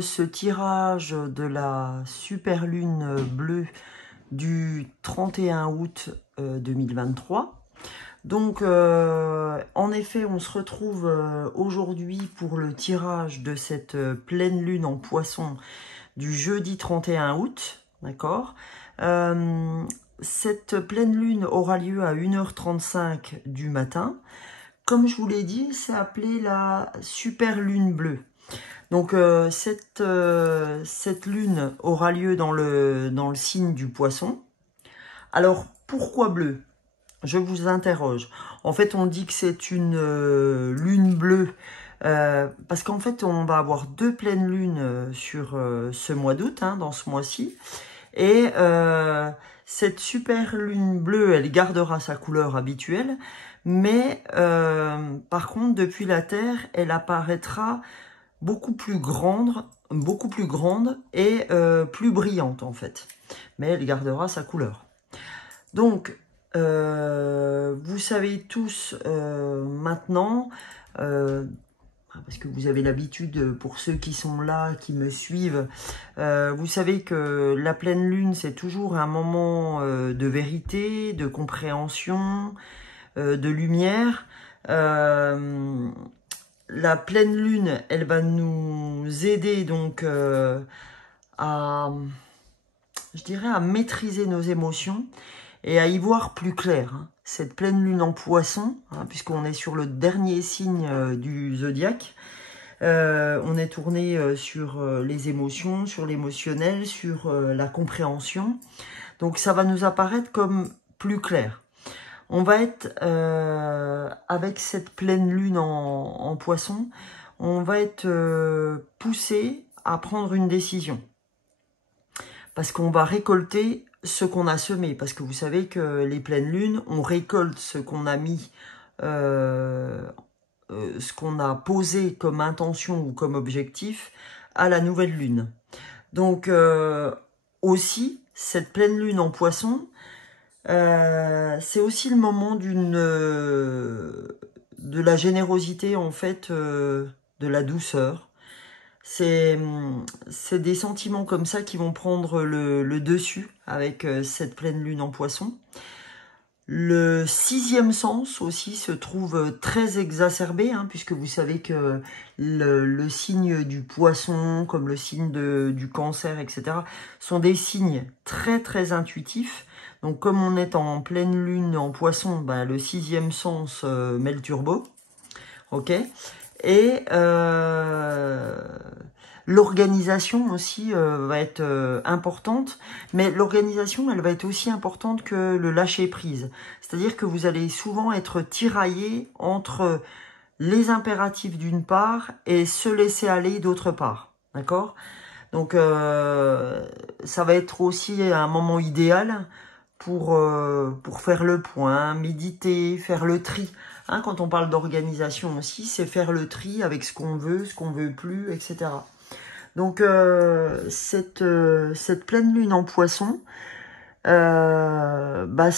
ce tirage de la super lune bleue du 31 août 2023. Donc, en effet, on se retrouve aujourd'hui pour le tirage de cette pleine lune en poisson du jeudi 31 août, d'accord. Cette pleine lune aura lieu à 1h35 du matin. Comme je vous l'ai dit, c'est appelé la super lune bleue. Donc, cette lune aura lieu dans le signe du poisson. Alors, pourquoi bleu? Je vous interroge. En fait, on dit que c'est une lune bleue parce qu'en fait, on va avoir deux pleines lunes sur ce mois d'août, hein, dans ce mois-ci. Et cette super lune bleue, elle gardera sa couleur habituelle. Mais par contre, depuis la Terre, elle apparaîtra beaucoup plus grande et plus brillante en fait. Mais elle gardera sa couleur. Donc, vous savez tous maintenant, parce que vous avez l'habitude, pour ceux qui sont là, qui me suivent, vous savez que la pleine lune, c'est toujours un moment de vérité, de compréhension, de lumière. La pleine lune, elle va nous aider donc à, je dirais, à maîtriser nos émotions et à y voir plus clair. Hein. Cette pleine lune en poisson, hein, puisqu'on est sur le dernier signe du zodiaque, on est tourné sur les émotions, sur l'émotionnel, sur la compréhension. Donc ça va nous apparaître comme plus clair. On va être, avec cette pleine lune en poisson, on va être poussé à prendre une décision. Parce qu'on va récolter ce qu'on a semé. Parce que vous savez que les pleines lunes, on récolte ce qu'on a mis, ce qu'on a posé comme intention ou comme objectif à la nouvelle lune. Donc, aussi, cette pleine lune en poisson, c'est aussi le moment de la générosité, en fait, de la douceur. C'est des sentiments comme ça qui vont prendre le dessus avec cette pleine lune en poisson. Le sixième sens aussi se trouve très exacerbé, hein, puisque vous savez que le signe du poisson, comme le signe du cancer, etc., sont des signes très très intuitifs. Donc comme on est en pleine lune en poisson, bah, le sixième sens met le turbo. Ok. Et l'organisation aussi va être importante, mais l'organisation, elle va être aussi importante que le lâcher-prise. C'est-à-dire que vous allez souvent être tiraillé entre les impératifs d'une part et se laisser aller d'autre part. D'accord? Donc, ça va être aussi un moment idéal pour faire le point, méditer, faire le tri. Hein, quand on parle d'organisation aussi, c'est faire le tri avec ce qu'on veut plus, etc. Donc, cette pleine lune en poisson, elle m'a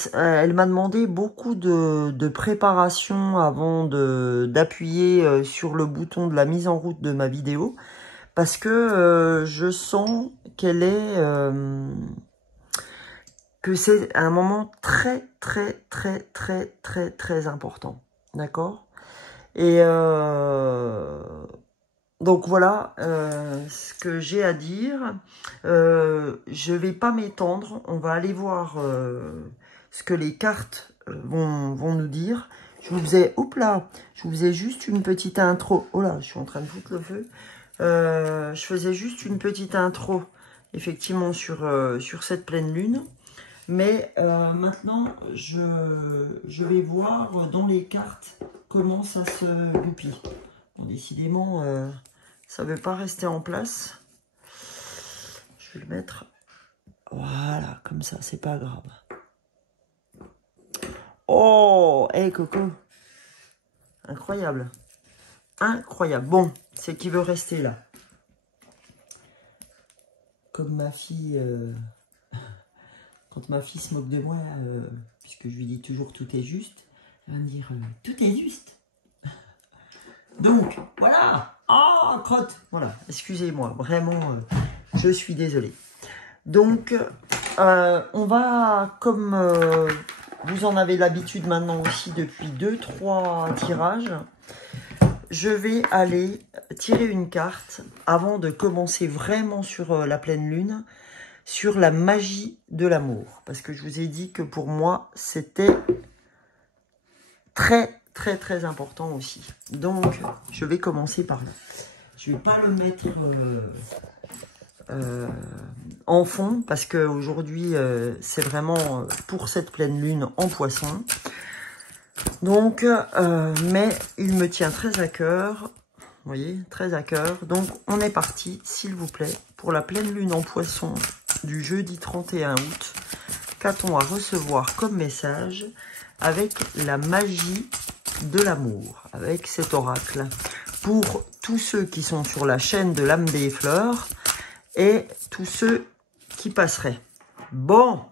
demandé beaucoup de préparation avant d'appuyer sur le bouton de la mise en route de ma vidéo, parce que je sens qu'elle est... que c'est un moment très, très, très, très, très, très important. D'accord? Et donc voilà ce que j'ai à dire. Je vais pas m'étendre. On va aller voir ce que les cartes vont nous dire. Je vous faisais juste une petite intro. Oh là, je suis en train de foutre le feu. Je faisais juste une petite intro, effectivement, sur cette pleine lune. Mais maintenant, je vais voir dans les cartes comment ça se goupille. Bon, décidément, ça ne veut pas rester en place. Je vais le mettre, voilà, comme ça, c'est pas grave. Oh, hey, Coco. Incroyable. Incroyable. Bon, c'est qui veut rester là. Comme ma fille... Quand ma fille se moque de moi, puisque je lui dis toujours tout est juste, elle va me dire tout est juste. Donc, voilà. Ah, crotte. Voilà, excusez-moi, vraiment, je suis désolée. Donc, on va, comme vous en avez l'habitude maintenant aussi depuis 2-3 tirages, je vais aller tirer une carte avant de commencer vraiment sur la pleine lune, sur la magie de l'amour. Parce que je vous ai dit que pour moi, c'était très important aussi. Donc, je vais commencer par là. Je ne vais pas le mettre en fond parce qu'aujourd'hui, c'est vraiment pour cette pleine lune en poisson. Donc, mais il me tient très à cœur. Vous voyez, très à cœur. Donc, on est parti, s'il vous plaît, pour la pleine lune en poisson du jeudi 31 août. Qu'a-t-on à recevoir comme message avec la magie de l'amour, avec cet oracle? Pour tous ceux qui sont sur la chaîne de l'âme des fleurs et tous ceux qui passeraient. Bon,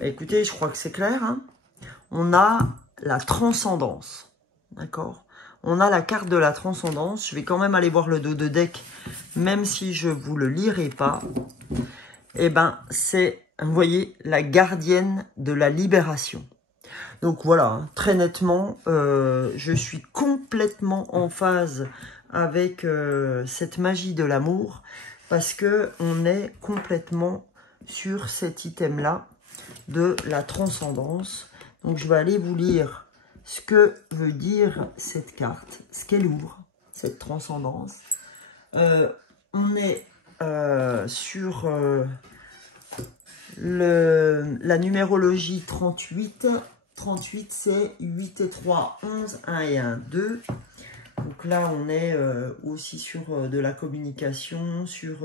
écoutez, je crois que c'est clair. Hein, on a la transcendance, d'accord? On a la carte de la transcendance. Je vais quand même aller voir le dos de deck, même si je ne vous le lirai pas. Eh ben, c'est, vous voyez, la gardienne de la libération. Donc voilà, hein, très nettement, je suis complètement en phase avec cette magie de l'amour parce que on est complètement sur cet item-là de la transcendance. Donc je vais aller vous lire ce que veut dire cette carte, ce qu'elle ouvre, cette transcendance. On est sur la numérologie 38. 38, c'est 8 et 3, 11, 1 et 1, 2. Donc là, on est aussi sur de la communication, sur...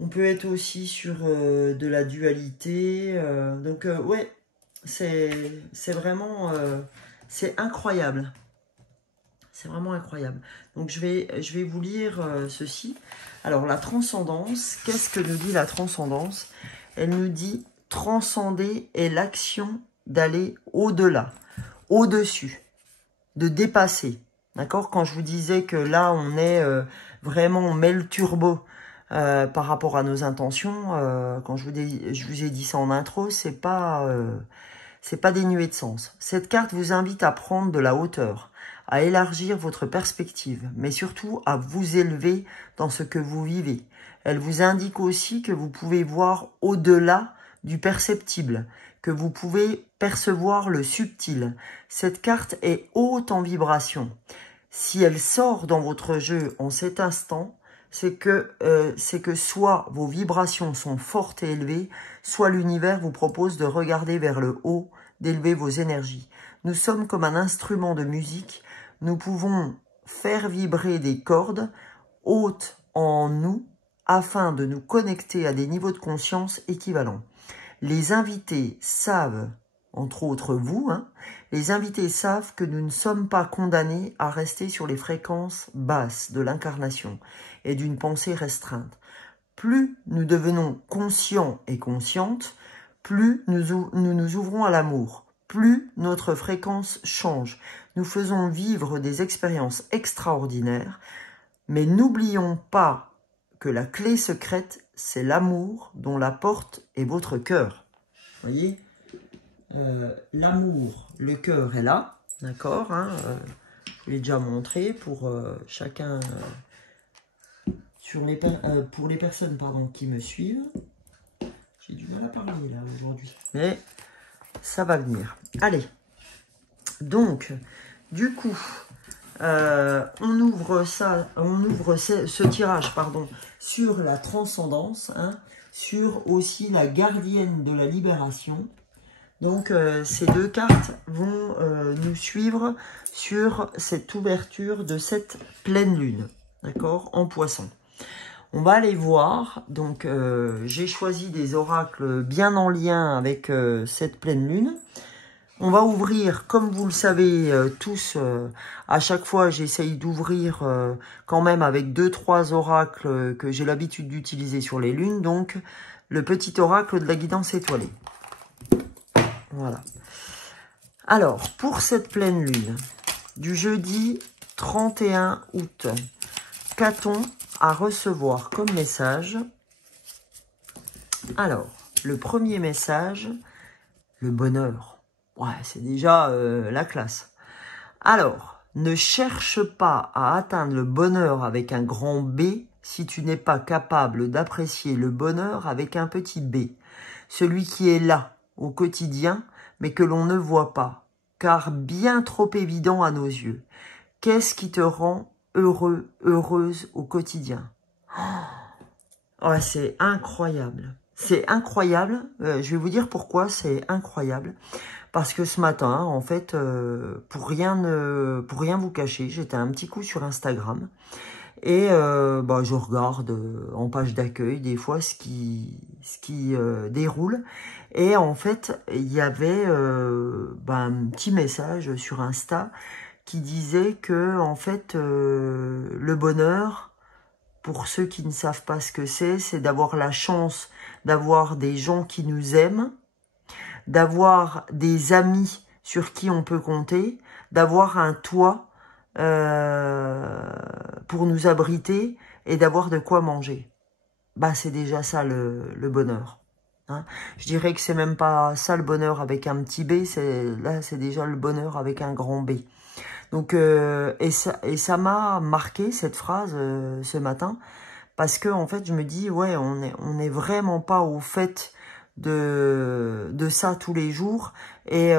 on peut être aussi sur de la dualité. Donc, ouais, c'est vraiment... c'est incroyable. C'est vraiment incroyable. Donc, je vais vous lire ceci. Alors, la transcendance, qu'est-ce que nous dit la transcendance? Elle nous dit transcender est l'action d'aller au-delà, au-dessus, de dépasser. D'accord? Quand je vous disais que là, on est vraiment, on met le turbo par rapport à nos intentions. Quand je vous ai dit ça en intro, c'est pas dénué de sens. Cette carte vous invite à prendre de la hauteur, à élargir votre perspective, mais surtout à vous élever dans ce que vous vivez. Elle vous indique aussi que vous pouvez voir au-delà du perceptible, que vous pouvez percevoir le subtil. Cette carte est haute en vibration. Si elle sort dans votre jeu en cet instant, c'est que soit vos vibrations sont fortes et élevées, soit l'univers vous propose de regarder vers le haut, d'élever vos énergies. Nous sommes comme un instrument de musique, nous pouvons faire vibrer des cordes hautes en nous afin de nous connecter à des niveaux de conscience équivalents. Les invités savent, entre autres vous, hein, les invités savent que nous ne sommes pas condamnés à rester sur les fréquences basses de l'incarnation et d'une pensée restreinte. Plus nous devenons conscients et conscientes, plus nous nous ouvrons à l'amour, plus notre fréquence change. Nous faisons vivre des expériences extraordinaires, mais n'oublions pas que la clé secrète, c'est l'amour dont la porte est votre cœur. Vous voyez, l'amour, le cœur est là, d'accord, hein, je vous l'ai déjà montré pour chacun, pour les personnes pardon, qui me suivent. J'ai du mal à parler là aujourd'hui, mais ça va venir. Allez, donc, du coup, on ouvre ce tirage pardon, sur la transcendance, hein, sur aussi la gardienne de la libération. Donc, ces deux cartes vont nous suivre sur cette ouverture de cette pleine lune, d'accord, en poisson. On va aller voir, donc j'ai choisi des oracles bien en lien avec cette pleine lune. On va ouvrir, comme vous le savez tous, à chaque fois j'essaye d'ouvrir quand même avec 2-3 oracles que j'ai l'habitude d'utiliser sur les lunes. Donc le petit oracle de la guidance étoilée. Voilà. Alors, pour cette pleine lune, du jeudi 31 août. Qu'a-t-on à recevoir comme message? Alors, le premier message, le bonheur. Ouais, c'est déjà la classe. Alors, ne cherche pas à atteindre le bonheur avec un grand B si tu n'es pas capable d'apprécier le bonheur avec un petit b. Celui qui est là, au quotidien, mais que l'on ne voit pas, car bien trop évident à nos yeux. Qu'est-ce qui te rend heureux, heureuse au quotidien? Oh, c'est incroyable. C'est incroyable. Je vais vous dire pourquoi c'est incroyable. Parce que ce matin, en fait, pour rien vous cacher, j'étais un petit coup sur Instagram. Et je regarde en page d'accueil des fois ce qui déroule. Et en fait, il y avait un petit message sur Insta qui disait que en fait le bonheur, pour ceux qui ne savent pas ce que c'est d'avoir la chance d'avoir des gens qui nous aiment, d'avoir des amis sur qui on peut compter, d'avoir un toit pour nous abriter et d'avoir de quoi manger. Bah, c'est déjà ça le bonheur. Hein. Je dirais que c'est même pas ça le bonheur avec un petit b, là c'est déjà le bonheur avec un grand B. Donc et ça m'a marqué cette phrase ce matin parce que en fait je me dis ouais on est vraiment pas au fait de ça tous les jours et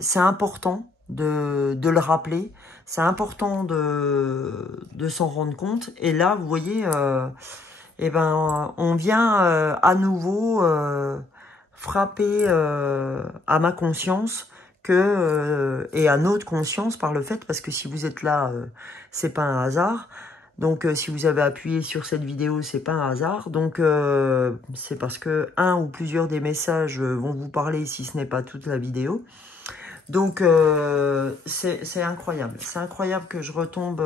c'est important de le rappeler, c'est important de s'en rendre compte. Et là vous voyez on vient à nouveau frapper à ma conscience et à notre conscience par le fait, parce que si vous êtes là, c'est pas un hasard. Donc si vous avez appuyé sur cette vidéo, c'est pas un hasard. Donc c'est parce que un ou plusieurs des messages vont vous parler, si ce n'est pas toute la vidéo. Donc c'est incroyable. C'est incroyable que je retombe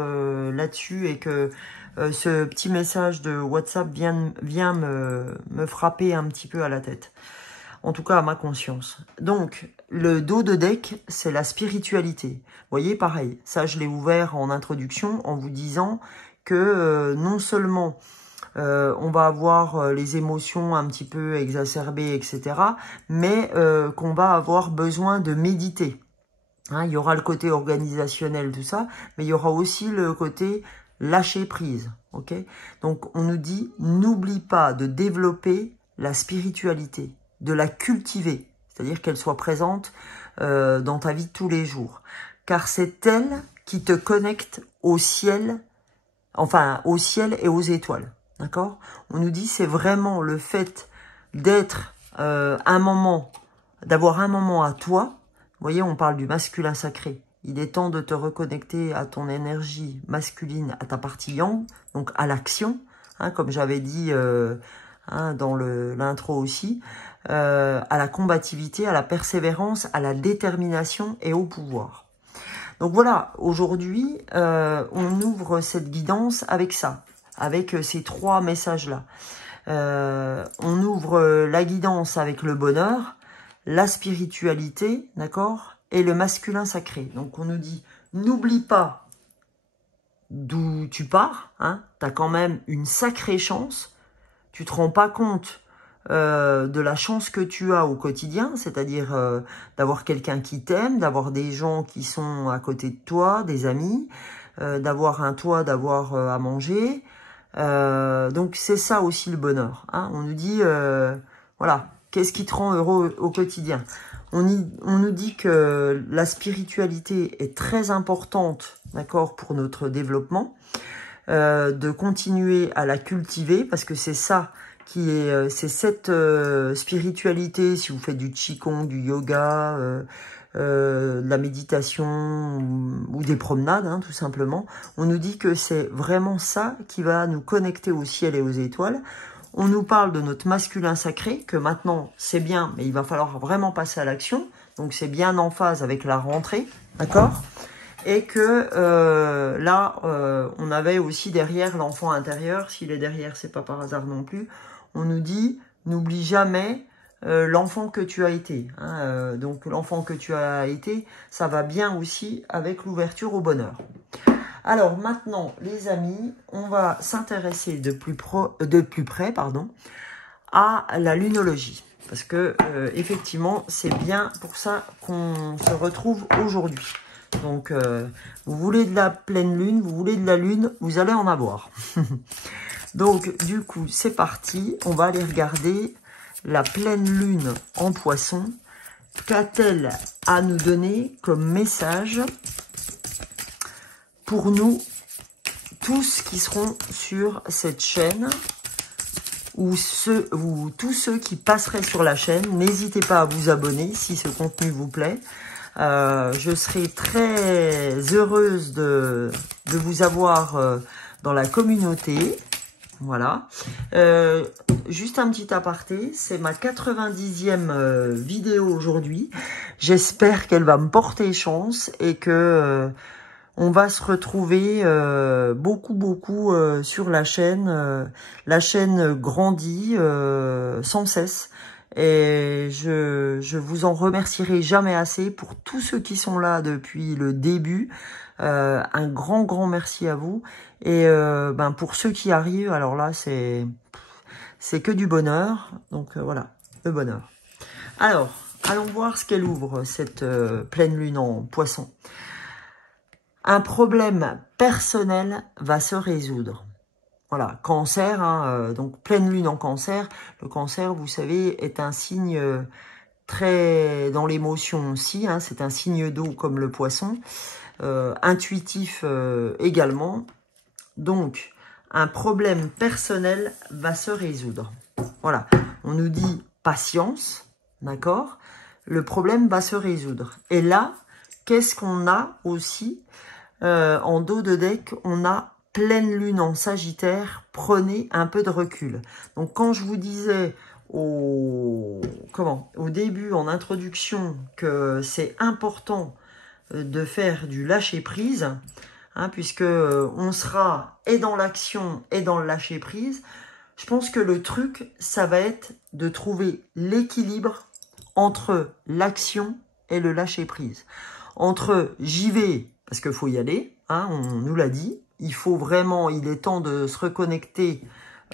là-dessus et que ce petit message de WhatsApp vient me frapper un petit peu à la tête. En tout cas, à ma conscience. Donc, le dos de deck, c'est la spiritualité. Vous voyez, pareil, ça, je l'ai ouvert en introduction en vous disant que non seulement on va avoir les émotions un petit peu exacerbées, etc., mais qu'on va avoir besoin de méditer. Hein, il y aura le côté organisationnel, tout ça, mais il y aura aussi le côté lâcher prise. Ok? Donc, on nous dit, n'oublie pas de développer la spiritualité, de la cultiver, c'est-à-dire qu'elle soit présente dans ta vie de tous les jours. Car c'est elle qui te connecte au ciel, enfin au ciel et aux étoiles. D'accord? On nous dit c'est vraiment le fait d'être d'avoir un moment à toi. Vous voyez, on parle du masculin sacré. Il est temps de te reconnecter à ton énergie masculine, à ta partie yang, donc à l'action, hein, comme j'avais dit dans l'intro aussi, à la combativité, à la persévérance, à la détermination et au pouvoir. Donc voilà, aujourd'hui, on ouvre cette guidance avec ça, avec ces trois messages-là. On ouvre la guidance avec le bonheur, la spiritualité, d'accord, et le masculin sacré. Donc on nous dit, n'oublie pas d'où tu pars, hein, tu as quand même une sacrée chance, tu te rends pas compte de la chance que tu as au quotidien, c'est-à-dire d'avoir quelqu'un qui t'aime, d'avoir des gens qui sont à côté de toi, des amis, d'avoir un toit, d'avoir à manger. Donc c'est ça aussi le bonheur. Hein. On nous dit, voilà, qu'est-ce qui te rend heureux au quotidien? On nous dit que la spiritualité est très importante, d'accord, pour notre développement, de continuer à la cultiver, parce que c'est ça qui est, c'est cette spiritualité, si vous faites du qigong, du yoga, de la méditation ou des promenades, hein, tout simplement. On nous dit que c'est vraiment ça qui va nous connecter au ciel et aux étoiles. On nous parle de notre masculin sacré, que maintenant c'est bien, mais il va falloir vraiment passer à l'action. Donc c'est bien en phase avec la rentrée, d'accord? Et que là, on avait aussi derrière l'enfant intérieur. S'il est derrière, c'est pas par hasard non plus. On nous dit, n'oublie jamais l'enfant que tu as été. Hein, donc l'enfant que tu as été, ça va bien aussi avec l'ouverture au bonheur. Alors maintenant, les amis, on va s'intéresser de plus près, pardon, à la lunologie. Parce que, effectivement, c'est bien pour ça qu'on se retrouve aujourd'hui. Donc, vous voulez de la pleine lune, vous voulez de la lune, vous allez en avoir. Donc, du coup, c'est parti. On va aller regarder la pleine lune en poisson. Qu'a-t-elle à nous donner comme message pour nous, tous qui seront sur cette chaîne, ou tous ceux qui passeraient sur la chaîne? N'hésitez pas à vous abonner si ce contenu vous plaît. Je serai très heureuse de vous avoir dans la communauté. Voilà. Juste un petit aparté, c'est ma 90e vidéo aujourd'hui. J'espère qu'elle va me porter chance et que on va se retrouver beaucoup sur la chaîne. La chaîne grandit sans cesse. Et je vous en remercierai jamais assez pour tous ceux qui sont là depuis le début. Un grand merci à vous. Et pour ceux qui arrivent, alors là, c'est que du bonheur. Donc voilà, le bonheur. Alors, allons voir ce qu'elle ouvre, cette pleine lune en poisson. Un problème personnel va se résoudre. Voilà, cancer, hein, donc pleine lune en cancer. Le cancer, vous savez, est un signe très dans l'émotion aussi. Hein, c'est un signe d'eau comme le poisson. Intuitif également. Donc, un problème personnel va se résoudre. Voilà, on nous dit patience, d'accord? Le problème va se résoudre. Et là, qu'est-ce qu'on a aussi en dos de deck? On a pleine lune en Sagittaire, prenez un peu de recul. Donc, quand je vous disais au début, en introduction, que c'est important de faire du lâcher-prise, hein, puisque on sera et dans l'action et dans le lâcher-prise, je pense que le truc, ça va être de trouver l'équilibre entre l'action et le lâcher-prise. Entre j'y vais, parce qu'il faut y aller, hein, on nous l'a dit, il faut vraiment, il est temps de se reconnecter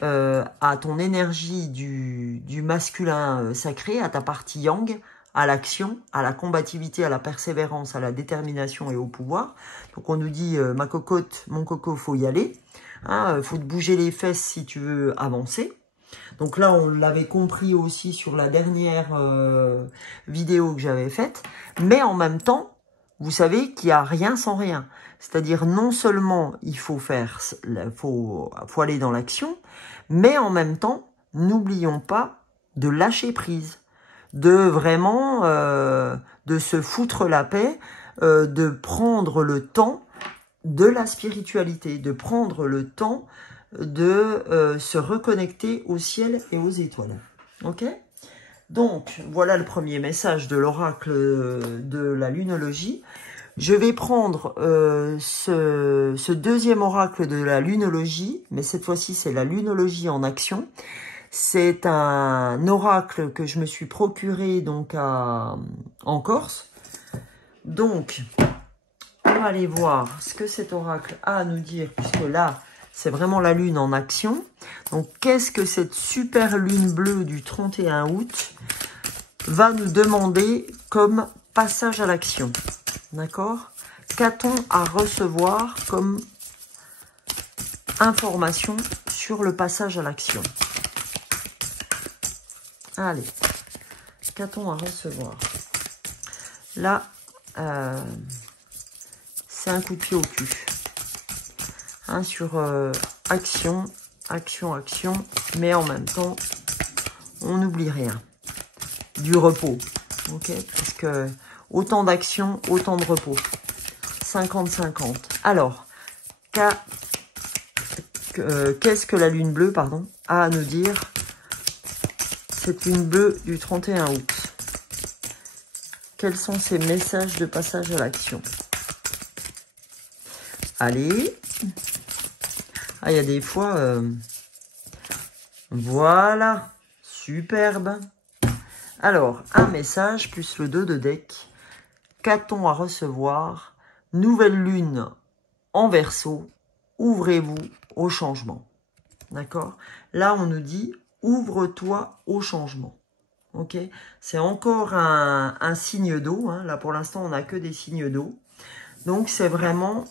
à ton énergie du masculin sacré, à ta partie yang, à l'action, à la combativité, à la persévérance, à la détermination et au pouvoir. Donc on nous dit, ma cocotte, mon coco, faut y aller. Hein, faut te bouger les fesses si tu veux avancer. Donc là, on l'avait compris aussi sur la dernière vidéo que j'avais faite. Mais en même temps, vous savez qu'il n'y a rien sans rien. C'est-à-dire, non seulement il faut aller dans l'action, mais en même temps, n'oublions pas de lâcher prise. De vraiment, de se foutre la paix, de prendre le temps de la spiritualité, de prendre le temps de se reconnecter au ciel et aux étoiles. Ok? Donc, voilà le premier message de l'oracle de la lunologie. Je vais prendre ce deuxième oracle de la lunologie, mais cette fois-ci, c'est la lunologie en action. C'est un oracle que je me suis procuré donc en Corse. Donc, on va aller voir ce que cet oracle a à nous dire, puisque là, c'est vraiment la lune en action. Donc, qu'est-ce que cette super lune bleue du 31 août va nous demander comme passage à l'action? D'accord? Qu'a-t-on à recevoir comme information sur le passage à l'action? Allez, qu'a-t-on à recevoir? Là, c'est un coup de pied au cul. Hein, sur action, mais en même temps, on n'oublie rien. Du repos, ok? Parce que autant d'action, autant de repos. 50-50. Alors, qu'est-ce que la lune bleue, pardon, a à nous dire? Cette lune bleue du 31 août. Quels sont ces messages de passage à l'action? Allez. Ah, il y a des fois... voilà. Superbe. Alors, un message plus le 2 de deck. Qu'a-t-on à recevoir? Nouvelle lune en Verseau, ouvrez-vous au changement. D'accord? Là, on nous dit, ouvre-toi au changement. Ok? C'est encore un signe d'eau. Hein. Là, pour l'instant, on n'a que des signes d'eau. Donc, c'est vraiment,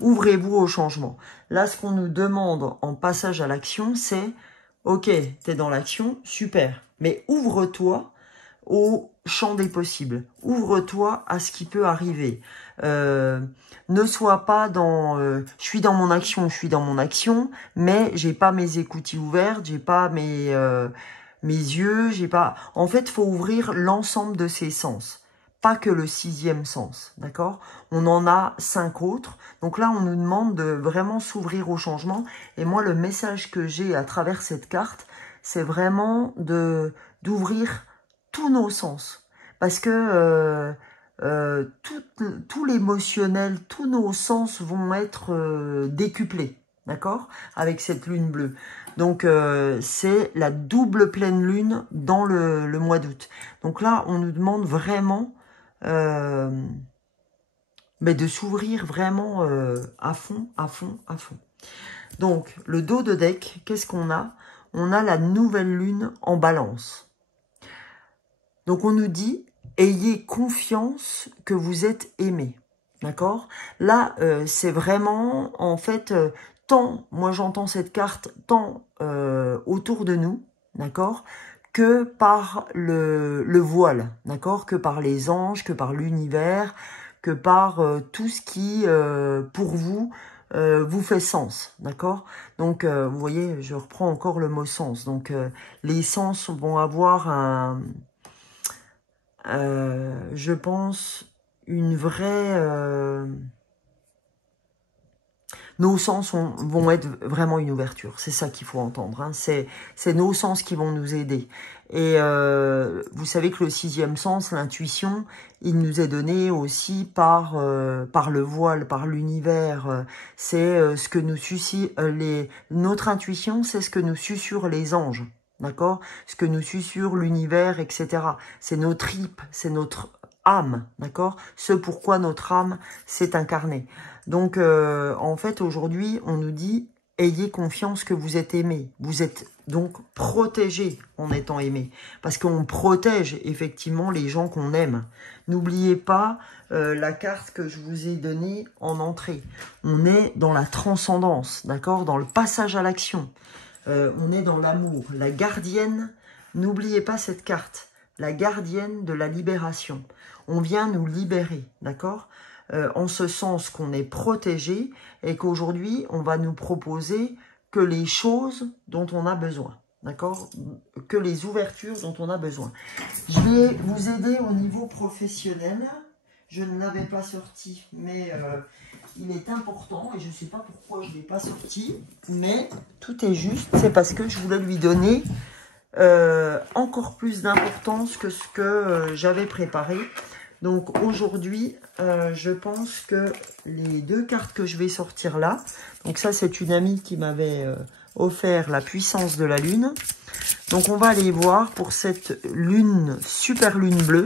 ouvrez-vous au changement. Là, ce qu'on nous demande en passage à l'action, c'est, ok, tu es dans l'action, super. Mais ouvre-toi au champ des possibles. Ouvre-toi à ce qui peut arriver. Ne sois pas dans je suis dans mon action, mais j'ai pas mes écoutilles ouvertes, j'ai pas mes yeux, j'ai pas. En fait, faut ouvrir l'ensemble de ses sens, pas que le 6e sens, d'accord? On en a 5 autres. Donc là, on nous demande de vraiment s'ouvrir au changement. Et moi, le message que j'ai à travers cette carte, c'est vraiment d'ouvrir tous nos sens. Parce que tout l'émotionnel, tous nos sens vont être décuplés, d'accord? Avec cette lune bleue. Donc, c'est la double pleine lune dans le mois d'août. Donc là, on nous demande vraiment mais de s'ouvrir vraiment à fond, à fond, à fond. Donc, le dos de deck, qu'est-ce qu'on a? On a la nouvelle lune en balance. Donc, on nous dit, ayez confiance que vous êtes aimé. D'accord? Là, c'est vraiment, en fait, tant, moi j'entends cette carte, tant autour de nous, d'accord, que par le voile, d'accord, que par les anges, que par l'univers, que par tout ce qui, pour vous, vous fait sens, d'accord? Donc, vous voyez, je reprends encore le mot sens. Donc, les sens vont avoir je pense, une vraie... nos sens vont être vraiment une ouverture. C'est ça qu'il faut entendre. Hein. C'est nos sens qui vont nous aider. Et vous savez que le 6e sens, l'intuition, il nous est donné aussi par le voile, par l'univers. C'est ce que nous suscite... notre intuition, c'est ce que nous susurrent les anges. D'accord? Ce que nous susurre l'univers, etc. C'est nos tripes, c'est notre âme. D'accord? Ce pourquoi notre âme s'est incarnée. Donc, en fait, aujourd'hui, on nous dit, ayez confiance que vous êtes aimé. Vous êtes donc protégé en étant aimé. Parce qu'on protège effectivement les gens qu'on aime. N'oubliez pas la carte que je vous ai donnée en entrée. On est dans la transcendance, d'accord? Dans le passage à l'action. On est dans l'amour. La gardienne, n'oubliez pas cette carte. La gardienne de la libération. On vient nous libérer, d'accord? En ce sens qu'on est protégé et qu'aujourd'hui, on va nous proposer que les choses dont on a besoin, d'accord? Que les ouvertures dont on a besoin. Je vais vous aider au niveau professionnel. Je ne l'avais pas sorti, mais il est important et je ne sais pas pourquoi je ne l'ai pas sorti, mais tout est juste. C'est parce que je voulais lui donner encore plus d'importance que ce que j'avais préparé. Donc aujourd'hui, je pense que les 2 cartes que je vais sortir là, donc ça c'est une amie qui m'avait offert la puissance de la lune. Donc on va aller voir pour cette lune, super lune bleue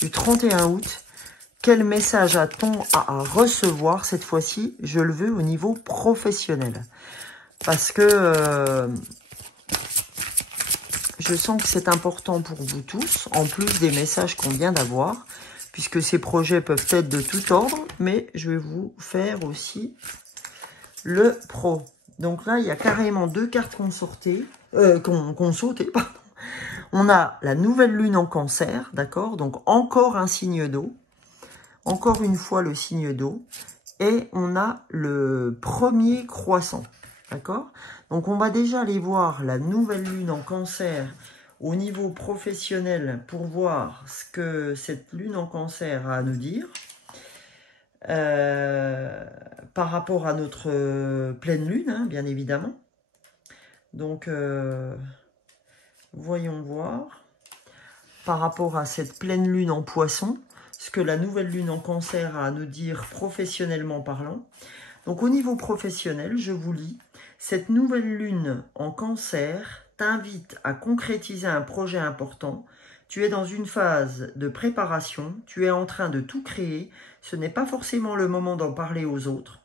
du 31 août, quel message a-t-on à recevoir cette fois-ci? Je le veux au niveau professionnel. Parce que je sens que c'est important pour vous tous, en plus des messages qu'on vient d'avoir. Puisque ces projets peuvent être de tout ordre, mais je vais vous faire aussi le pro. Donc là, il y a carrément 2 cartes qu'on sautait, pardon. On a la nouvelle lune en cancer, d'accord? Donc encore un signe d'eau, encore une fois le signe d'eau, et on a le premier croissant, d'accord? Donc on va déjà aller voir la nouvelle lune en cancer, au niveau professionnel pour voir ce que cette lune en cancer a à nous dire par rapport à notre pleine lune, hein, bien évidemment. Donc, voyons voir par rapport à cette pleine lune en poisson, ce que la nouvelle lune en cancer a à nous dire professionnellement parlant. Donc, au niveau professionnel, je vous lis, cette nouvelle lune en cancer t'invite à concrétiser un projet important. Tu es dans une phase de préparation, tu es en train de tout créer. Ce n'est pas forcément le moment d'en parler aux autres,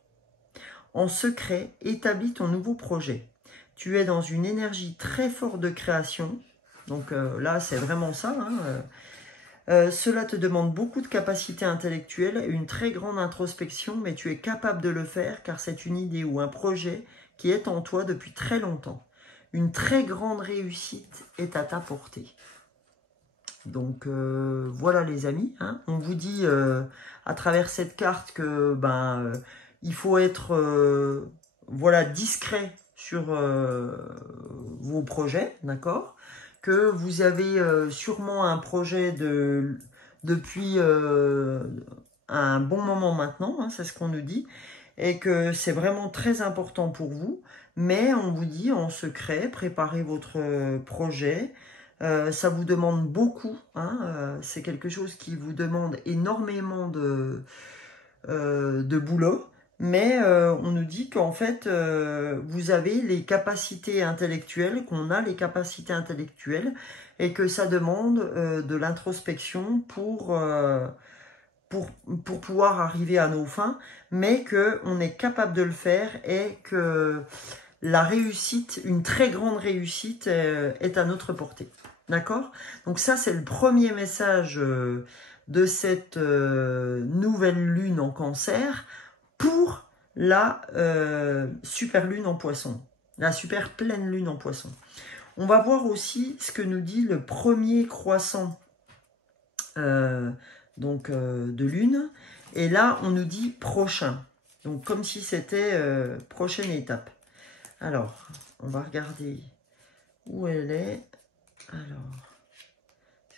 en secret, établis ton nouveau projet. Tu es dans une énergie très forte de création. Donc là, c'est vraiment ça. Cela te demande beaucoup de capacité intellectuelle et une très grande introspection, mais tu es capable de le faire car c'est une idée ou un projet qui est en toi depuis très longtemps. Une très grande réussite est à ta portée. Donc voilà les amis, hein. On vous dit à travers cette carte que il faut être voilà, discret sur vos projets, d'accord? Que vous avez sûrement un projet depuis un bon moment maintenant, hein, c'est ce qu'on nous dit, et que c'est vraiment très important pour vous, mais on vous dit en secret, préparez votre projet. Ça vous demande beaucoup, hein, c'est quelque chose qui vous demande énormément de boulot, mais on nous dit qu'en fait, vous avez les capacités intellectuelles, qu'on a les capacités intellectuelles, et que ça demande de l'introspection pour pouvoir arriver à nos fins, mais qu'on est capable de le faire et que la réussite, une très grande réussite est à notre portée. D'accord? Donc ça, c'est le premier message de cette nouvelle lune en Cancer pour la super lune en Poisson, la super pleine lune en Poisson. On va voir aussi ce que nous dit le premier croissant de lune. Et là, on nous dit prochain. Donc comme si c'était prochaine étape. Alors, on va regarder où elle est. Alors,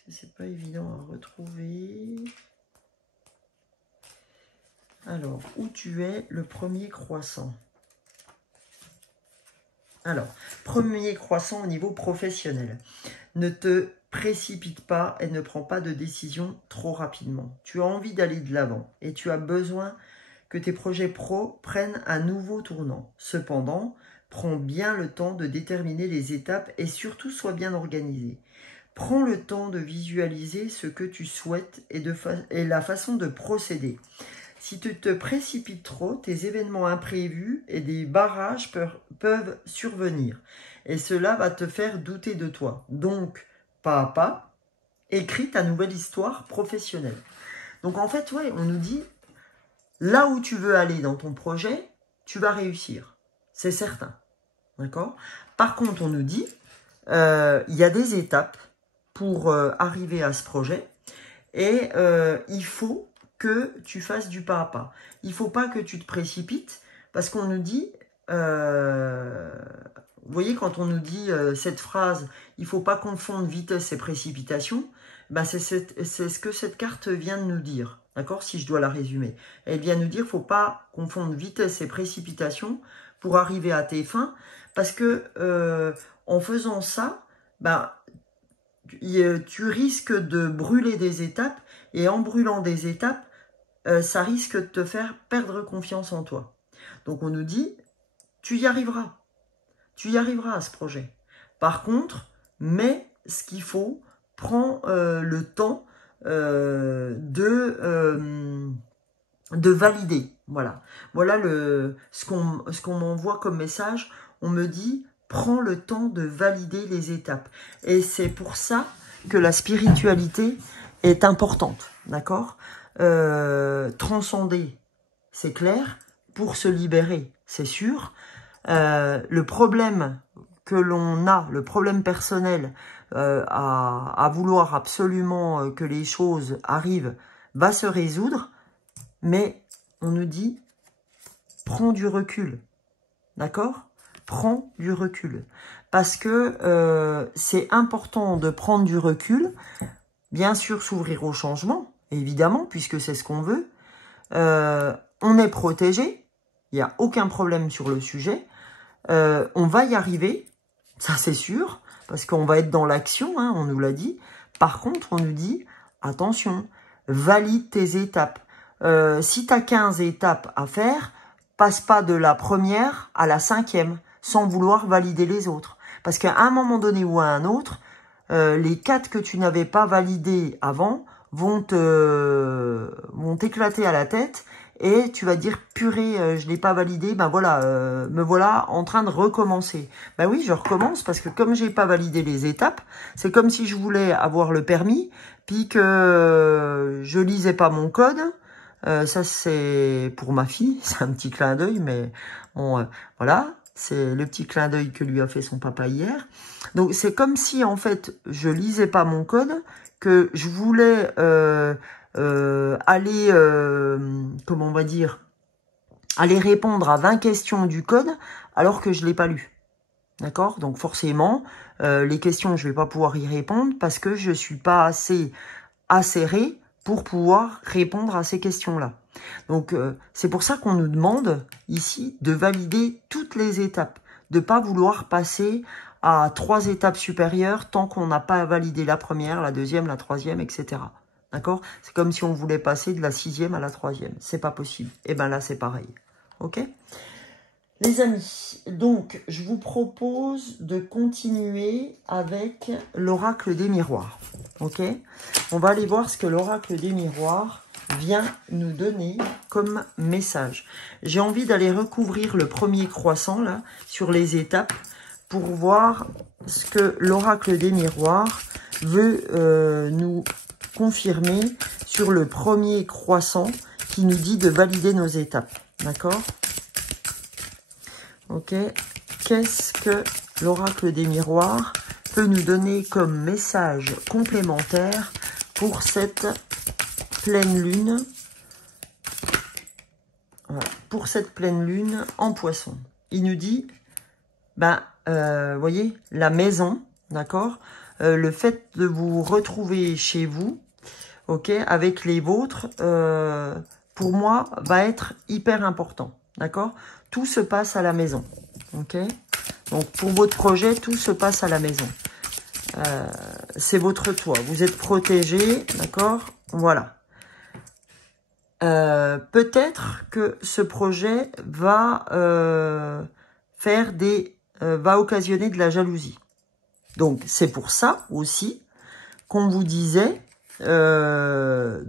c'est pas évident à retrouver. Alors, où tu es, le premier croissant? Alors, premier croissant au niveau professionnel. Ne te précipite pas et ne prends pas de décision trop rapidement. Tu as envie d'aller de l'avant et tu as besoin que tes projets pro prennent un nouveau tournant. Cependant, prends bien le temps de déterminer les étapes et surtout sois bien organisé. Prends le temps de visualiser ce que tu souhaites et la façon de procéder. Si tu te précipites trop, tes événements imprévus et des barrages peuvent survenir. Et cela va te faire douter de toi. Donc, pas à pas, écris ta nouvelle histoire professionnelle. Donc en fait, ouais, on nous dit, là où tu veux aller dans ton projet, tu vas réussir. C'est certain. D'accord? Par contre, on nous dit, il y a des étapes pour arriver à ce projet. Et il faut que tu fasses du pas à pas. Il ne faut pas que tu te précipites, parce qu'on nous dit, vous voyez, quand on nous dit cette phrase, il ne faut pas confondre vitesse et précipitation, ben c'est ce que cette carte vient de nous dire, d'accord, si je dois la résumer. Elle vient nous dire, il ne faut pas confondre vitesse et précipitation pour arriver à tes fins, parce que en faisant ça, ben, tu risques de brûler des étapes, et en brûlant des étapes, ça risque de te faire perdre confiance en toi. Donc on nous dit, tu y arriveras à ce projet. Par contre, mets ce qu'il faut, prends le temps de valider. Voilà ce qu'on m'envoie comme message. On me dit, prends le temps de valider les étapes. Et c'est pour ça que la spiritualité est importante, d'accord? Transcender, c'est clair, pour se libérer, c'est sûr. Le problème que l'on a, le problème personnel à vouloir absolument que les choses arrivent, va se résoudre, mais on nous dit, prends du recul, d'accord? Prends du recul, parce que c'est important de prendre du recul, bien sûr s'ouvrir au changement, évidemment, puisque c'est ce qu'on veut. On est protégé, il n'y a aucun problème sur le sujet. On va y arriver, ça c'est sûr, parce qu'on va être dans l'action, hein, on nous l'a dit. Par contre, on nous dit, attention, valide tes étapes. Si tu as 15 étapes à faire, passe pas de la première à la 5e, sans vouloir valider les autres. Parce qu'à un moment donné ou à un autre, les 4 que tu n'avais pas validés avant vont t'éclater à la tête et tu vas dire purée, je l'ai pas validé, ben voilà, me voilà en train de recommencer. Ben oui, je recommence parce que comme j'ai pas validé les étapes, c'est comme si je voulais avoir le permis, puis que je lisais pas mon code. Ça c'est pour ma fille, c'est un petit clin d'œil, mais bon, voilà, c'est le petit clin d'œil que lui a fait son papa hier. Donc c'est comme si en fait je lisais pas mon code, que je voulais aller, comment on va dire, aller répondre à 20 questions du code alors que je l'ai pas lu. D'accord? Donc forcément, les questions, je vais pas pouvoir y répondre parce que je suis pas assez acéré pour pouvoir répondre à ces questions-là. Donc c'est pour ça qu'on nous demande ici de valider toutes les étapes, de pas vouloir passer à 3 étapes supérieures tant qu'on n'a pas validé la première, la deuxième, la troisième, etc. D'accord? C'est comme si on voulait passer de la 6e à la 3e. C'est pas possible. Et bien là, c'est pareil. Ok? Les amis, donc, je vous propose de continuer avec l'oracle des miroirs. Ok? On va aller voir ce que l'oracle des miroirs vient nous donner comme message. J'ai envie d'aller recouvrir le premier croissant, là, sur les étapes, pour voir ce que l'oracle des miroirs veut nous confirmer sur le premier croissant qui nous dit de valider nos étapes. D'accord? Ok. Qu'est-ce que l'oracle des miroirs peut nous donner comme message complémentaire pour cette pleine lune? Voilà. Pour cette pleine lune en poisson. Il nous dit, ben, voyez, la maison, d'accord, le fait de vous retrouver chez vous, ok, avec les vôtres, pour moi, va être hyper important, d'accord? Tout se passe à la maison, ok? Donc, pour votre projet, tout se passe à la maison. C'est votre toit, vous êtes protégé, d'accord? Voilà. Peut-être que ce projet va faire va occasionner de la jalousie. Donc, c'est pour ça aussi qu'on vous disait dans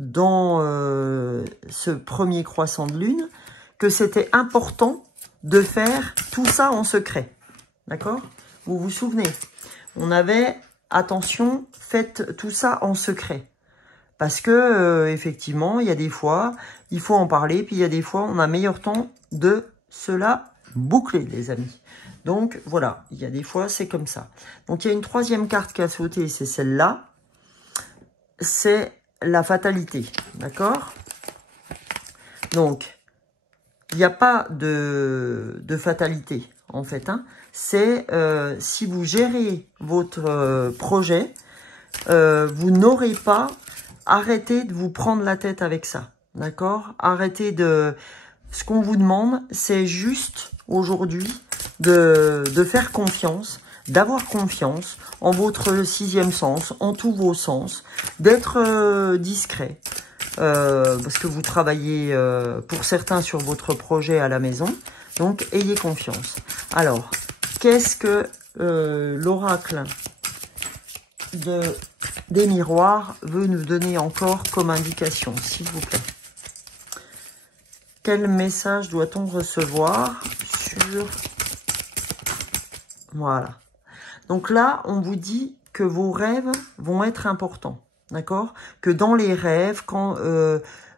ce premier croissant de lune que c'était important de faire tout ça en secret. D'accord? Vous vous souvenez? On avait, attention, faites tout ça en secret. Parce que, effectivement, il y a des fois, il faut en parler, puis il y a des fois, on a meilleur temps de cela boucler, les amis. Donc, voilà, il y a des fois, c'est comme ça. Donc, il y a une troisième carte qui a sauté, c'est celle-là. C'est la fatalité, d'accord? Donc, il n'y a pas de fatalité, en fait. Hein. C'est si vous gérez votre projet, vous n'aurez pas... Arrêtez de vous prendre la tête avec ça, d'accord? Arrêtez de... Ce qu'on vous demande, c'est juste aujourd'hui de faire confiance, d'avoir confiance en votre sixième sens, en tous vos sens, d'être discret, parce que vous travaillez pour certains sur votre projet à la maison, donc ayez confiance. Alors, qu'est-ce que l'oracle des miroirs veut nous donner encore comme indication, s'il vous plaît? Quel message doit-on recevoir sur... Voilà. Donc là, on vous dit que vos rêves vont être importants, d'accord? Que dans les rêves, quand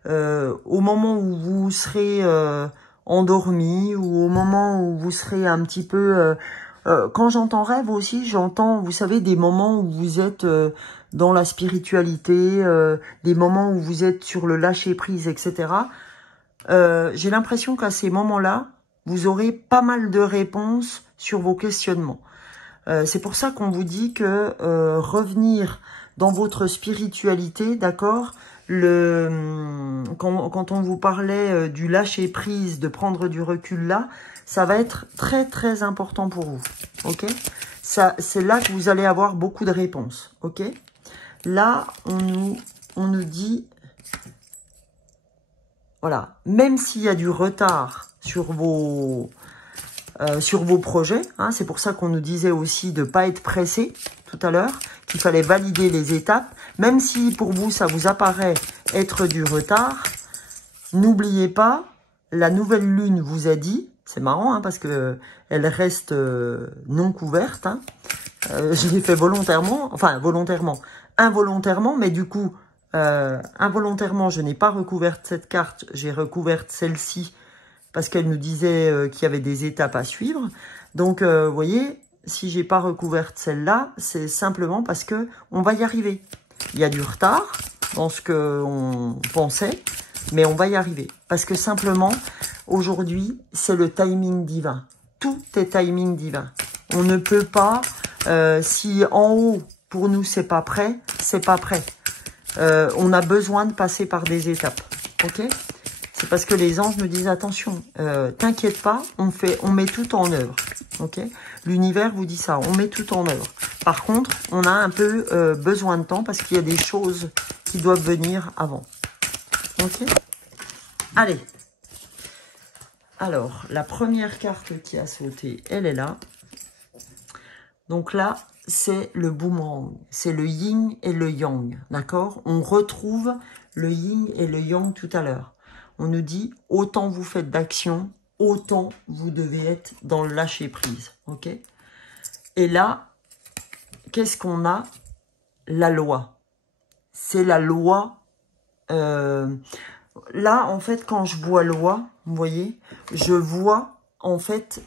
au moment où vous serez endormi, ou au moment où vous serez un petit peu... quand j'entends rêve aussi, j'entends, vous savez, des moments où vous êtes dans la spiritualité, des moments où vous êtes sur le lâcher-prise, etc. J'ai l'impression qu'à ces moments-là, vous aurez pas mal de réponses sur vos questionnements. C'est pour ça qu'on vous dit que revenir dans votre spiritualité, d'accord, quand on vous parlait du lâcher-prise, de prendre du recul là, ça va être très très important pour vous, ok? C'est là que vous allez avoir beaucoup de réponses, ok? Là, on nous dit, voilà, même s'il y a du retard sur vos projets, hein, c'est pour ça qu'on nous disait aussi de ne pas être pressé tout à l'heure, qu'il fallait valider les étapes, même si pour vous ça vous apparaît être du retard, N'oubliez pas, la nouvelle lune vous a dit, c'est marrant, hein, parce que elle reste non couverte. Hein. Je l'ai fait volontairement, enfin volontairement, involontairement, mais du coup, involontairement, je n'ai pas recouvert cette carte, j'ai recouvert celle-ci, parce qu'elle nous disait qu'il y avait des étapes à suivre. Donc, vous voyez, si j'ai pas recouvert celle-là, c'est simplement parce que on va y arriver. Il y a du retard dans ce qu'on pensait, mais on va y arriver. Parce que simplement, aujourd'hui, c'est le timing divin. Tout est timing divin. On ne peut pas, si en haut, pour nous, c'est pas prêt, c'est pas prêt. On a besoin de passer par des étapes. Ok ? C'est parce que les anges me disent, attention, t'inquiète pas, on met tout en œuvre. Ok ? L'univers vous dit ça, on met tout en œuvre. Par contre, on a un peu besoin de temps parce qu'il y a des choses qui doivent venir avant. Ok ? Allez. Alors, la première carte qui a sauté, elle est là. Donc là, c'est le boomerang. C'est le yin et le yang. D'accord? On retrouve le yin et le yang tout à l'heure. On nous dit, autant vous faites d'action, autant vous devez être dans le lâcher-prise. Ok? Et là, qu'est-ce qu'on a? La loi. C'est la loi. Là, en fait, quand je vois loi, vous voyez, je vois, en fait,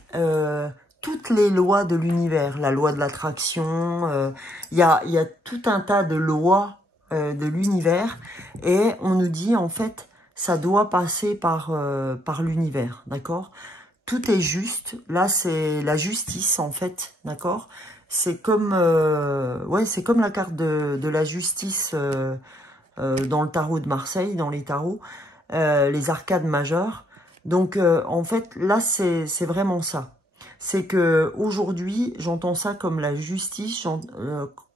toutes les lois de l'univers. La loi de l'attraction, il y a tout un tas de lois de l'univers. Et on nous dit, en fait, ça doit passer par l'univers, d'accord? Tout est juste. Là, c'est la justice, en fait, d'accord? C'est comme, ouais, c'est comme la carte de la justice dans le tarot de Marseille, dans les tarots, les arcades majeures. Donc, en fait, là, c'est vraiment ça. C'est que aujourd'hui, j'entends ça comme la justice,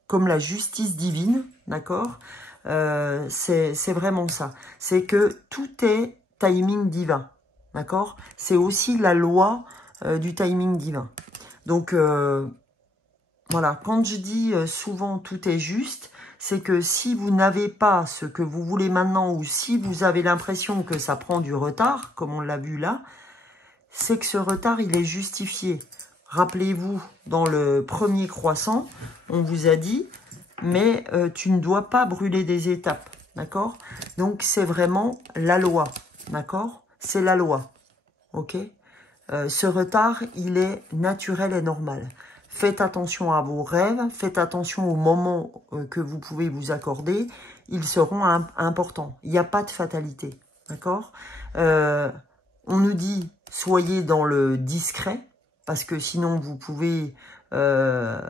comme la justice divine, d'accord? C'est vraiment ça. C'est que tout est timing divin, d'accord? C'est aussi la loi du timing divin. Donc, voilà, quand je dis souvent tout est juste, c'est que si vous n'avez pas ce que vous voulez maintenant ou si vous avez l'impression que ça prend du retard, comme on l'a vu là, c'est que ce retard, il est justifié. Rappelez-vous, dans le premier croissant, on vous a dit, mais tu ne dois pas brûler des étapes, d'accord? Donc, c'est vraiment la loi, d'accord? C'est la loi, ok? Ce retard, il est naturel et normal. Faites attention à vos rêves, faites attention aux moments que vous pouvez vous accorder. Ils seront importants. Il n'y a pas de fatalité, d'accord? On nous dit, soyez dans le discret, parce que sinon vous pouvez faire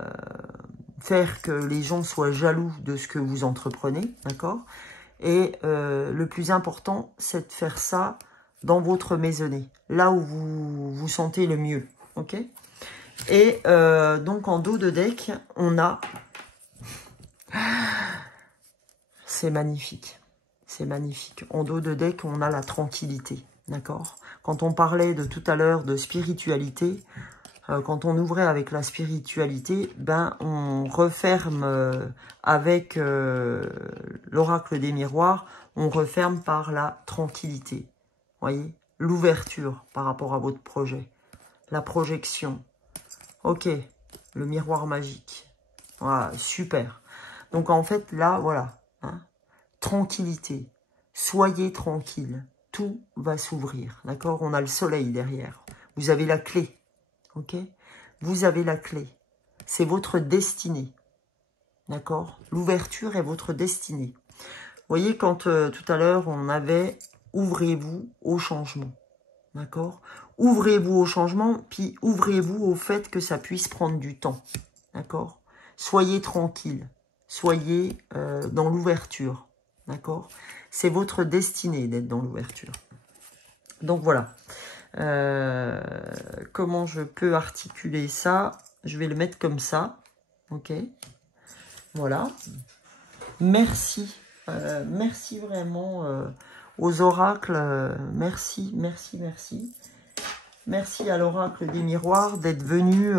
que les gens soient jaloux de ce que vous entreprenez, d'accord? Et le plus important, c'est de faire ça dans votre maisonnée, là où vous vous sentez le mieux, ok? Et donc en dos de deck, on a... C'est magnifique, c'est magnifique. En dos de deck, on a la tranquillité, d'accord? Quand on parlait de tout à l'heure de spiritualité, quand on ouvrait avec la spiritualité, ben on referme avec l'oracle des miroirs, on referme par la tranquillité. Voyez, l'ouverture par rapport à votre projet, la projection. Ok, le miroir magique. Voilà, super. Donc en fait, là, voilà. Hein, tranquillité. Soyez tranquille. Tout va s'ouvrir. D'accord? On a le soleil derrière. Vous avez la clé. Ok? Vous avez la clé. C'est votre destinée. D'accord? L'ouverture est votre destinée. Vous voyez, quand tout à l'heure, on avait « Ouvrez-vous au changement ». D'accord? Ouvrez-vous au changement, puis ouvrez-vous au fait que ça puisse prendre du temps. D'accord? Soyez tranquille. Soyez dans l'ouverture. D'accord? C'est votre destinée d'être dans l'ouverture. Donc voilà. Comment je peux articuler ça? Je vais le mettre comme ça. Ok? Voilà. Merci. Merci vraiment aux oracles. Merci, merci, merci. Merci à l'oracle des miroirs d'être venu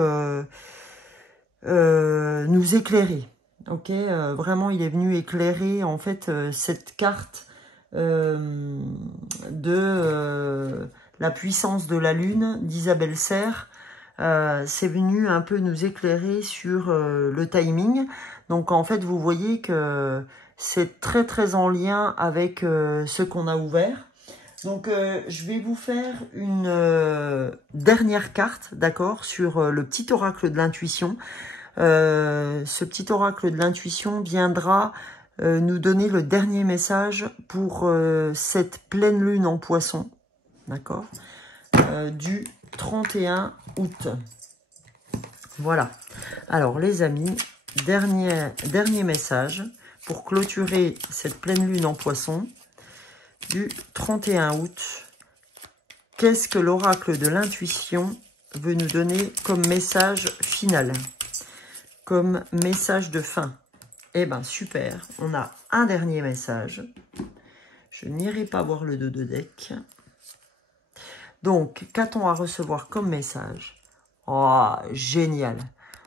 nous éclairer. Ok, vraiment, il est venu éclairer en fait cette carte la puissance de la lune d'Isabelle Serre. C'est venu un peu nous éclairer sur le timing. Donc en fait, vous voyez que c'est très très en lien avec ce qu'on a ouvert. Donc je vais vous faire une dernière carte, d'accord, sur le petit oracle de l'intuition. Ce petit oracle de l'intuition viendra nous donner le dernier message pour cette pleine lune en poisson, d'accord, du 31 août. Voilà. Alors les amis, dernier message pour clôturer cette pleine lune en poisson du 31 août. Qu'est-ce que l'oracle de l'intuition veut nous donner comme message final, comme message de fin? Eh bien, super. On a un dernier message. Je n'irai pas voir le 2 de deck. Donc, qu'a-t-on à recevoir comme message? Oh, génial.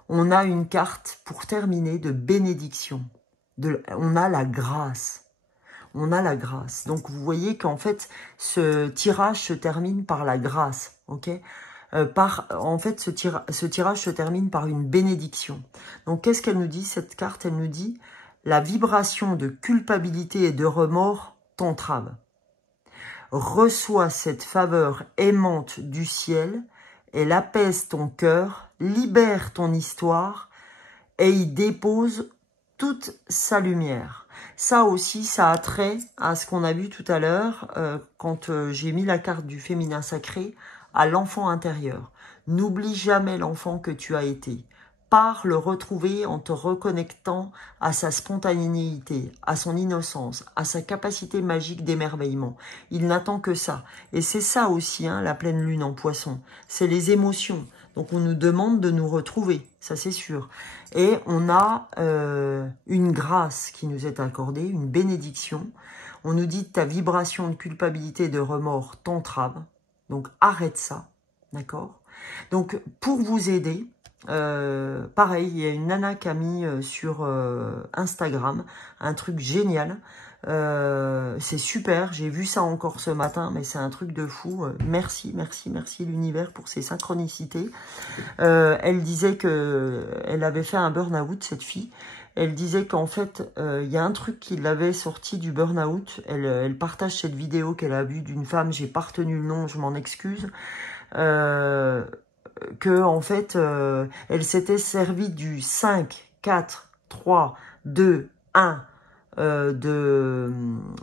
On a une carte, pour terminer, de bénédiction. On a la grâce. On a la grâce. Donc, vous voyez qu'en fait, ce tirage se termine par la grâce. Ok, en fait, ce tirage se termine par une bénédiction. Donc, qu'est-ce qu'elle nous dit, cette carte? Elle nous dit, la vibration de culpabilité et de remords t'entrave. Reçois cette faveur aimante du ciel, elle apaise ton cœur, libère ton histoire et y dépose toute sa lumière. Ça aussi, ça a trait à ce qu'on a vu tout à l'heure quand j'ai mis la carte du féminin sacré, à l'enfant intérieur. N'oublie jamais l'enfant que tu as été. Pars le retrouver en te reconnectant à sa spontanéité, à son innocence, à sa capacité magique d'émerveillement. Il n'attend que ça. Et c'est ça aussi, hein, la pleine lune en poisson. C'est les émotions. Donc on nous demande de nous retrouver, ça c'est sûr. Et on a une grâce qui nous est accordée, une bénédiction. On nous dit ta vibration de culpabilité et de remords t'entrave. Donc arrête ça, d'accord? Donc pour vous aider, pareil, il y a une nana qui a mis sur Instagram un truc génial. C'est super, j'ai vu ça encore ce matin, mais c'est un truc de fou. Merci l'univers pour ces synchronicités. Elle disait que elle avait fait un burn-out, cette fille. Elle disait qu'en fait, il y a un truc qui l'avait sorti du burn-out. Elle partage cette vidéo qu'elle a vue d'une femme, j'ai pas retenu le nom, je m'en excuse. Que en fait, elle s'était servie du 5, 4, 3, 2, 1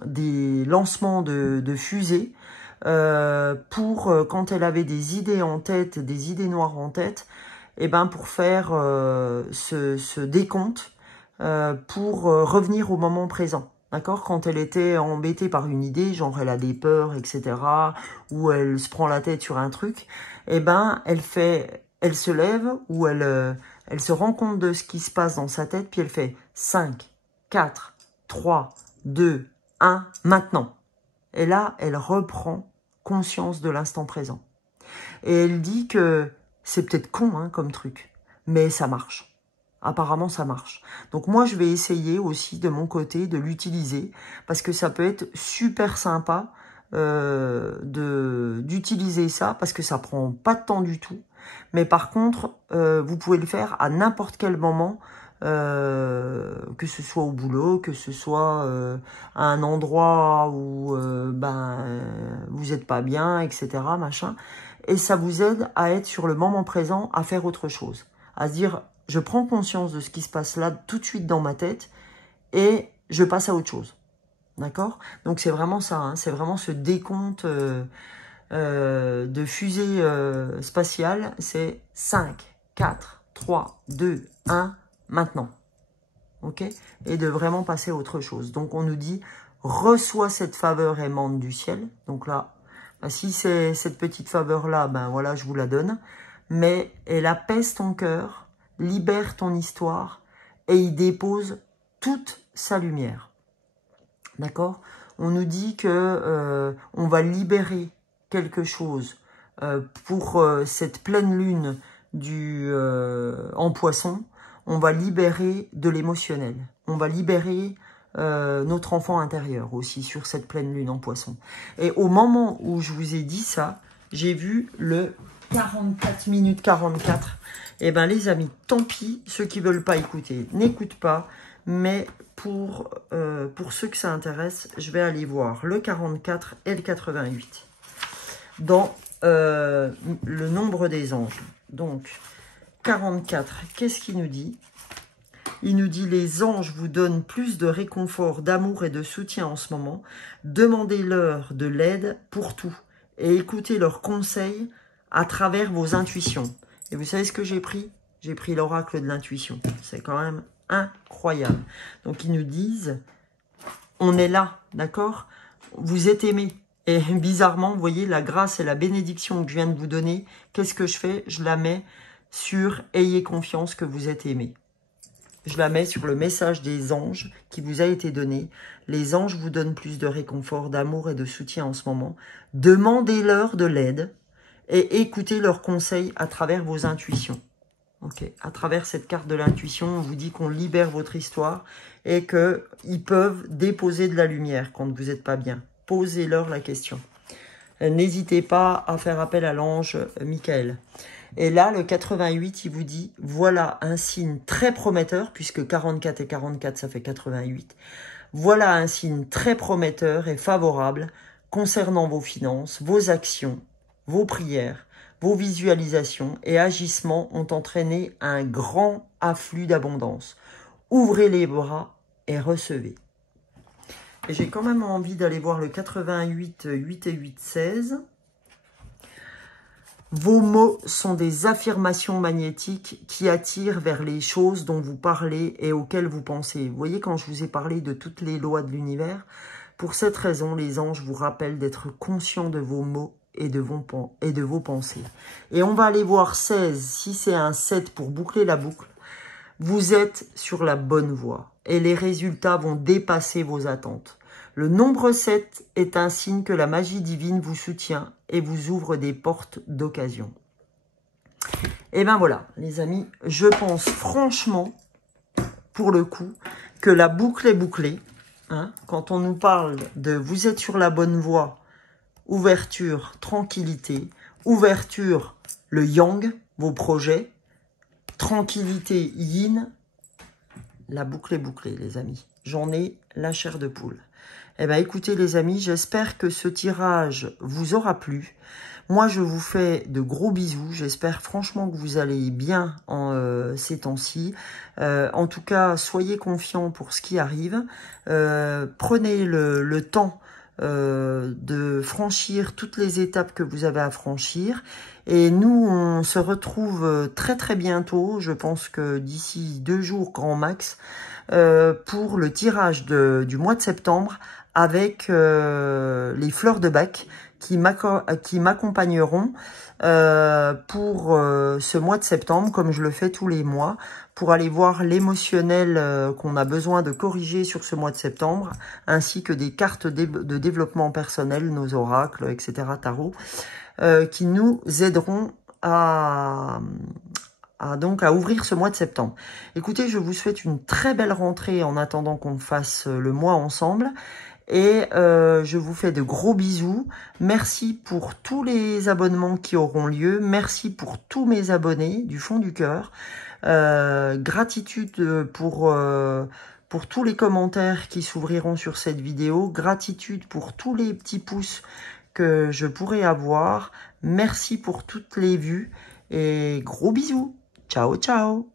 des lancements de fusées pour, quand elle avait des idées en tête, des idées noires en tête, et ben pour faire ce décompte pour revenir au moment présent. D'accord? Quand elle était embêtée par une idée, genre elle a des peurs, etc., ou elle se prend la tête sur un truc, eh ben elle se lève ou elle se rend compte de ce qui se passe dans sa tête, puis elle fait 5, 4, 3, 2, 1, maintenant. Et là, elle reprend conscience de l'instant présent. Et elle dit que c'est peut-être con hein, comme truc, mais ça marche. Apparemment, ça marche. Donc moi, je vais essayer aussi de mon côté de l'utiliser parce que ça peut être super sympa d'utiliser ça parce que ça prend pas de temps du tout. Mais par contre, vous pouvez le faire à n'importe quel moment, que ce soit au boulot, que ce soit à un endroit où vous n'êtes pas bien, etc. machin. Et ça vous aide à être sur le moment présent, à faire autre chose, à se dire je prends conscience de ce qui se passe là tout de suite dans ma tête et je passe à autre chose. D'accord? Donc c'est vraiment ça, hein, c'est vraiment ce décompte de fusée spatiale. C'est 5, 4, 3, 2, 1, maintenant. Ok? Et de vraiment passer à autre chose. Donc on nous dit, reçois cette faveur aimante du ciel. Donc là, si c'est cette petite faveur-là, ben voilà, je vous la donne. Mais elle apaise ton cœur, libère ton histoire et y dépose toute sa lumière. D'accord? On nous dit que on va libérer quelque chose pour cette pleine lune en poisson. On va libérer de l'émotionnel. On va libérer notre enfant intérieur aussi sur cette pleine lune en poisson. Et au moment où je vous ai dit ça, j'ai vu le 44 minutes 44. Eh bien les amis, tant pis, ceux qui ne veulent pas écouter, n'écoutent pas. Mais pour ceux que ça intéresse, je vais aller voir le 44 et le 88 dans le nombre des anges. Donc 44, qu'est-ce qu'il nous dit? Il nous dit: les anges vous donnent plus de réconfort, d'amour et de soutien en ce moment. Demandez-leur de l'aide pour tout et écoutez leurs conseils à travers vos intuitions. Et vous savez ce que j'ai pris? J'ai pris l'oracle de l'intuition. C'est quand même incroyable. Donc ils nous disent: on est là, d'accord? Vous êtes aimés. Et bizarrement, vous voyez, la grâce et la bénédiction que je viens de vous donner, qu'est-ce que je fais? Je la mets sur « Ayez confiance que vous êtes aimés ». Je la mets sur le message des anges qui vous a été donné. Les anges vous donnent plus de réconfort, d'amour et de soutien en ce moment. Demandez-leur de l'aide et écoutez leurs conseils à travers vos intuitions. Okay. À travers cette carte de l'intuition, on vous dit qu'on libère votre histoire et qu'ils peuvent déposer de la lumière quand vous n'êtes pas bien. Posez-leur la question. N'hésitez pas à faire appel à l'ange Michael. Et là, le 88, il vous dit, voilà un signe très prometteur, puisque 44 et 44, ça fait 88. Voilà un signe très prometteur et favorable concernant vos finances, vos actions, vos prières, vos visualisations et agissements ont entraîné un grand afflux d'abondance. Ouvrez les bras et recevez. Et j'ai quand même envie d'aller voir le 88, 8 et 8, 16. Vos mots sont des affirmations magnétiques qui attirent vers les choses dont vous parlez et auxquelles vous pensez. Vous voyez, quand je vous ai parlé de toutes les lois de l'univers, pour cette raison, les anges vous rappellent d'être conscients de vos mots et de vos pensées. Et on va aller voir 16, si c'est un 7 pour boucler la boucle. Vous êtes sur la bonne voie et les résultats vont dépasser vos attentes. Le nombre 7 est un signe que la magie divine vous soutient et vous ouvre des portes d'occasion. Et ben voilà, les amis, je pense franchement, pour le coup, que la boucle est bouclée. Hein, quand on nous parle de « vous êtes sur la bonne voie », ouverture, tranquillité, ouverture, le yang, vos projets, tranquillité, yin, la boucle est bouclée, les amis. J'en ai la chair de poule. Eh bien, écoutez, les amis, j'espère que ce tirage vous aura plu. Moi, je vous fais de gros bisous. J'espère franchement que vous allez bien en ces temps-ci. En tout cas, soyez confiants pour ce qui arrive. Prenez le temps de franchir toutes les étapes que vous avez à franchir. Et nous, on se retrouve très très bientôt, je pense que d'ici 2 jours grand max, pour le tirage du mois de septembre avec les fleurs de bac qui m'accompagneront pour ce mois de septembre, comme je le fais tous les mois, pour aller voir l'émotionnel qu'on a besoin de corriger sur ce mois de septembre, ainsi que des cartes de développement personnel, nos oracles, etc., tarot, qui nous aideront donc à ouvrir ce mois de septembre. Écoutez, je vous souhaite une très belle rentrée en attendant qu'on fasse le mois ensemble. Et je vous fais de gros bisous. Merci pour tous les abonnements qui auront lieu. Merci pour tous mes abonnés du fond du cœur. Gratitude pour tous les commentaires qui s'ouvriront sur cette vidéo. Gratitude pour tous les petits pouces que je pourrai avoir. Merci pour toutes les vues. Et gros bisous. Ciao, ciao.